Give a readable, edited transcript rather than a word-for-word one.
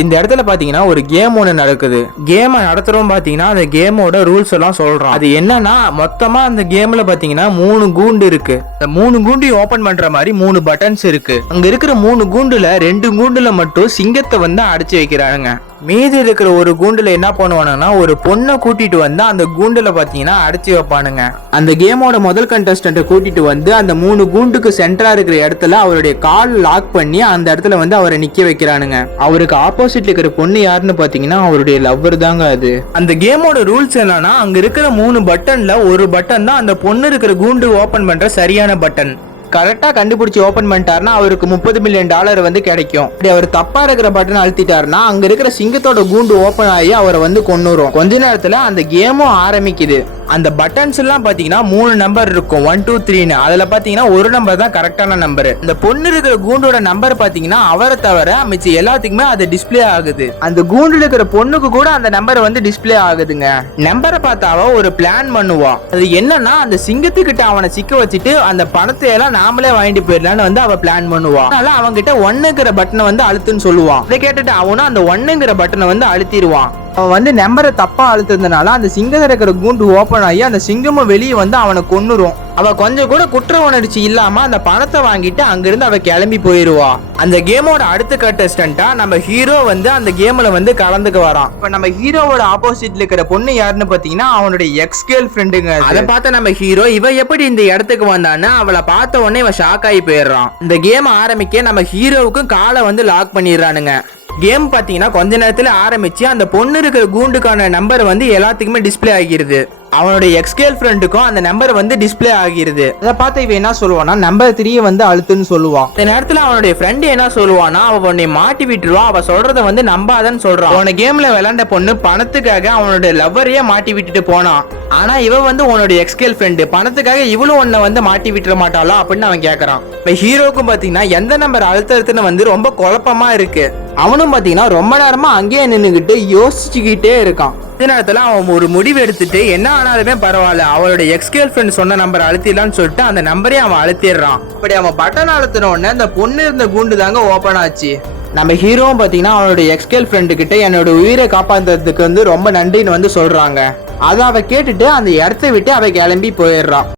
இந்த இடத்துல பாத்தீங்கன்னா ஒரு கேம் ஒன்று நடக்குது. கேமை நடத்துறோம் பாத்தீங்கன்னா அந்த கேமோட ரூல்ஸ் எல்லாம் சொல்றோம். அது என்னன்னா மொத்தமா அந்த கேம்ல பாத்தீங்கன்னா 3 கூண்டு இருக்கு. இந்த 3 கூண்டையும் ஓபன் பண்ற மாதிரி 3 பட்டன்ஸ் இருக்கு. அங்க இருக்கிற 3 கூண்டுல 2 கூண்டுல மட்டும் சிங்கத்தை வந்து அடைச்சு வைக்கிறாங்க. மீதி இருக்கிற ஒரு கூண்டுல என்ன பண்ணுவானுங்கன்னா ஒரு பொண்ணை கூட்டிட்டு வந்து அந்த கூண்டுல பாத்தீங்கன்னா அடைச்சி வைப்பானுங்க. அந்த கேமோட முதல் கண்டஸ்டன்ட்டை கூட்டிட்டு வந்து அந்த 3 கூண்டுக்கு சென்டரா இருக்கிற இடத்துல அவருடைய கால் லாக் பண்ணி அந்த இடத்துல வந்து அவரை நிக்க வைக்கிறானுங்க. அவருக்கு ஆப்போசிட்ல இருக்கிற பொண்ணு யாருன்னு பாத்தீங்கன்னா அவருடைய லவ்வர் தாங்க அது. அந்த கேமோட ரூல்ஸ் என்னன்னா அங்க இருக்கிற 3 பட்டன்ல ஒரு பட்டன் தான் அந்த பொண்ணு இருக்கிற கூண்டு ஓபன் பண்ற சரியான பட்டன். கரெக்டா கண்டுபிடிச்சு ஓபன் பண்ணிட்டாருன்னா அவருக்கு $30 மில்லியன் வந்து கிடைக்கும். அவர் தப்பா இருக்கிற பட்டன் அழுத்திட்டாருன்னா அங்க இருக்கிற சிங்கத்தோட கூண்டு ஓபன் ஆகி அவரை வந்து கொன்னுரும். கொஞ்ச நேரத்துல அந்த கேமும் ஆரம்பிக்குது. அந்த பட்டன்ஸ் எல்லாம் பாத்தீங்கன்னா 3 நம்பர் இருக்கும், 1 2 3ன்னு. அதுல பாத்தீங்கன்னா ஒரு நம்பர் தான் கரெக்டான நம்பர். இந்த பொண்ணு இருக்கிற கூண்டோட நம்பர் பாத்தீங்கன்னா அவரை தவிர மிச்ச எல்லாத்துக்குமே அது டிஸ்பிளே ஆகுது. அந்த கூண்டுல இருக்கிற பொண்ணுக்கு கூட அந்த நம்பர் வந்து டிஸ்பிளே ஆகுதுங்க. நம்பரை பார்த்து அவ ஒரு பிளான் பண்ணுவா. அது என்னன்னா அந்த சிங்கத்துக்கிட்ட அவனை சிக்க வச்சுட்டு அந்த பணத்தை எல்லாம் நாமளே வாங்கிட்டு போயிடலான்னு வந்து அவ பிளான் பண்ணுவா. அதனால அவங்க கிட்ட 1ங்கிற பட்டனை வந்து அழுத்துன்னு சொல்லுவான். அதை கேட்டுட்டு அவனும் அந்த 1ங்கிற பட்டனை வந்து அழுத்திடுவான். அவன் வந்து நம்பரை தப்பா அழுத்துறதுனால அந்த சிங்கம் இருக்கிற கூண்டு ஓபன் ஆகி அந்த சிங்கமும் வெளியே வந்து அவனை கொன்னுரும். அவ கொஞ்சம் கூட குற்ற உணர்ச்சி இல்லாம அந்த பணத்தை வாங்கிட்டு அங்கிருந்து அவ கிளம்பி போயிருவா. அந்த கேமோட அடுத்த கண்டஸ்டன்ட்டா நம்ம ஹீரோ வந்து அந்த கேம்ல வந்து கலந்துக்க வரான். இப்ப நம்ம ஹீரோவோட ஆப்போசிட்ல இருக்கிற பொண்ணு யாருன்னு பாத்தீங்கன்னா அவனுடைய எக்ஸ் கேர்ள் ஃப்ரெண்டுங்க. அதை பார்த்த நம்ம ஹீரோ இவ எப்படி இந்த இடத்துக்கு வந்தான்னு அவளை பார்த்த உடனே இவன் ஷாக் ஆகி போயிடுறான். இந்த கேம் ஆரம்பிக்க நம்ம ஹீரோவுக்கும் காலை வந்து லாக் பண்ணிடுறானுங்க. கேம் பாத்தீங்கன்னா கொஞ்ச நேரத்துல ஆரம்பிச்சு அந்த பொண்ணு இருக்கிற கூண்டுக்கான நம்பர் வந்து எல்லாத்துக்குமே டிஸ்பிளே ஆகிருது. அவனுடைய எக்ஸ் கேர்ள் ஃப்ரெண்டுக்கும் அந்த நம்பர் வந்து டிஸ்பிளே ஆகிருது. அதை பார்த்து இவன் என்ன சொல்லுவானா நம்பர் 3 வந்து அழுத்துன்னு சொல்லுவான். இந்த நேரத்துல அவனுடைய ஃப்ரெண்ட் என்ன சொல்லுவானா அவ உன்னை மாட்டி விட்டுருவா, அவ சொல்றத வந்து நம்பாதன்னு சொல்றான். அவன கேம்ல விளையாண்ட பொண்ணு பணத்துக்காக அவனுடைய லவ்வரையே மாட்டி விட்டுட்டு போனான். ஆனா இவ வந்து உன்னுடைய எக்ஸ் கேர்ள் ஃப்ரெண்டு பணத்துக்காக இவளும் உன்னை வந்து மாட்டி விட்டுற மாட்டாளா அப்படின்னு அவன் கேட்கறான். இப்ப ஹீரோக்கும் பாத்தீங்கன்னா எந்த நம்பர் அழுத்துறதுன்னு வந்து ரொம்ப குழப்பமா இருக்கு. அவனும் பாத்தீங்கன்னா ரொம்ப நேரமா அங்கேயே நின்னுகிட்டு யோசிச்சுக்கிட்டே இருக்கான். இந்த நேரத்துல அவன் ஒரு முடிவு எடுத்துட்டு என்ன ஆனாலுமே பரவாயில்ல அவளுடைய எக்ஸ் கேர்ள் ஃப்ரெண்ட் சொன்ன நம்பர் அழுத்திடலான்னு சொல்லிட்டு அந்த நம்பரே அவன் அழுத்திடுறான். இப்படி அவன் பட்டன் அழுத்தின உடனே அந்த பொண்ணு இருந்த கூண்டு தாங்க ஓபன் ஆச்சு. நம்ம ஹீரோவும் பாத்தீங்கன்னா அவனுடைய எக்ஸ் கேர்ள் ஃப்ரெண்டு கிட்ட என்னோட உயிரை காப்பாத்துறதுக்கு வந்து ரொம்ப நன்றின்னு வந்து சொல்றாங்க. அதை அவ கேட்டுட்டு அந்த இடத்த விட்டு அவ கிளம்பி போயிடுறான்.